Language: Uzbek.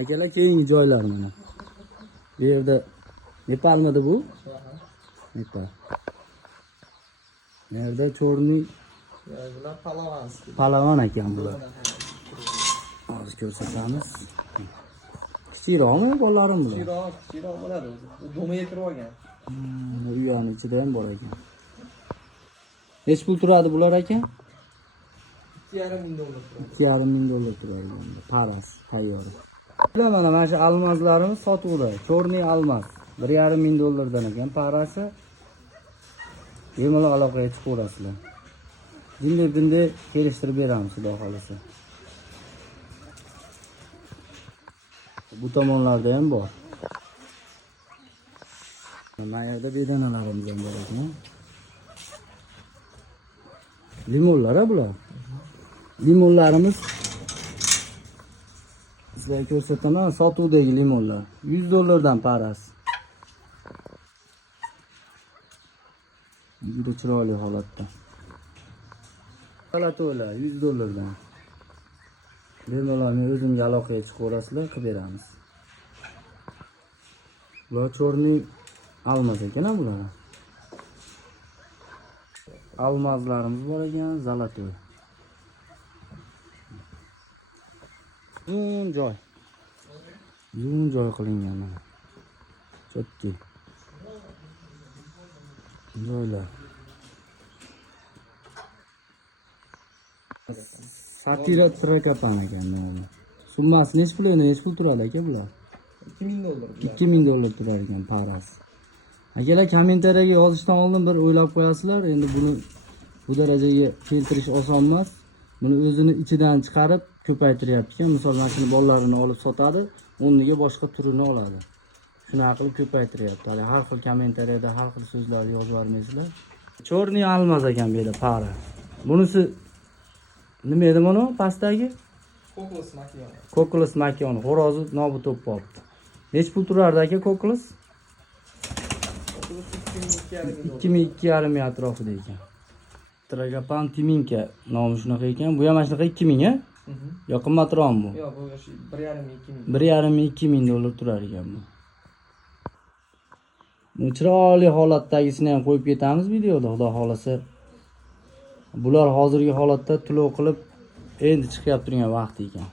Akalar keyingi joylar mana. Bu yerda Nepalmidi bu? Nepal. Bu yerda Chorniy bular palavanskiy. Palavan ekan bular. Hozir ko'rsatamiz. Kichikroqmi bolalarim bular? Kichikroq bo'ladi o'zi. U domaga kirib olgan. Uyani ichida ham bor ekan. Nech pul turadi bular aka? 2,5 ming dollar turadi. 2,5 ming dollar turadi bunda. Paras tayyori. Mana shu almazlarimiz sotuvda. Chorniy almaz 1,5 ming dollardan ekan parasi. Bemalol aloqaga chiqaverasizlar. Jinday kelishtirib beramiz, xudo xolasa. Bu tomonlarda ham bor. Mana yerda bedanalarimiz ham bor ekan. Limonlar bular. Limonlarimiz sizlarga ko'rsataman, sotuvdagi limonlar. 100 dollardan parasi. Juda chiroyli holatda. Salatolar 100 dollardan. Bemalol o'zimga aloqaga chiqaverasizlar, qilib beramiz. Bular Chorniy almaz ekan bular. Almazlarimiz bor ekan, zalatoy. Uzun joy qilingan mana. Chotki. Joylar. Satira trakapan ekan nomi. Summasi nech pul turadi aka bular? 2 ming dollar. 2 ming dollar turar ekan parasi. Akalar kommentariyaga yozishdan oldin bir o'ylab qo'yasizlar. Endi buni bu darajaga keltirish oson emas. Buni o'zini ichidan chiqarib ko'paytiryapti ekan. Misol mana shuni bolalarini olib sotadi, o'rniga boshqa turini oladi. Shunaqa qilib ko'paytiryapti. Har xil kommentariyada har xil so'zlarni yozib yormaysizlar. Chorniy almaz ekan bu yerda para. Bunisi nima edi mana pastdagi? Koklos makion. Xo'rozi nobud bo'lib qolibdi. Nech pul turardi aka koklos? 2,5 ming atrofida ekan. Tragapan Timinka nomi shunaqa ekan. Bu ham mana shunaqa 2 ming, a? Yo qimmatroqmi bu? Yo'q, bu 1,5-2 ming. 1,5-2 ming dollar turar ekan bu. Bu chiroyli holatdagisini ham qo'yib ketamiz videoda, xudo xolasa. Bular hozirgi holatda to'lov qilib endi chiqyapti turgan vaqt ekan.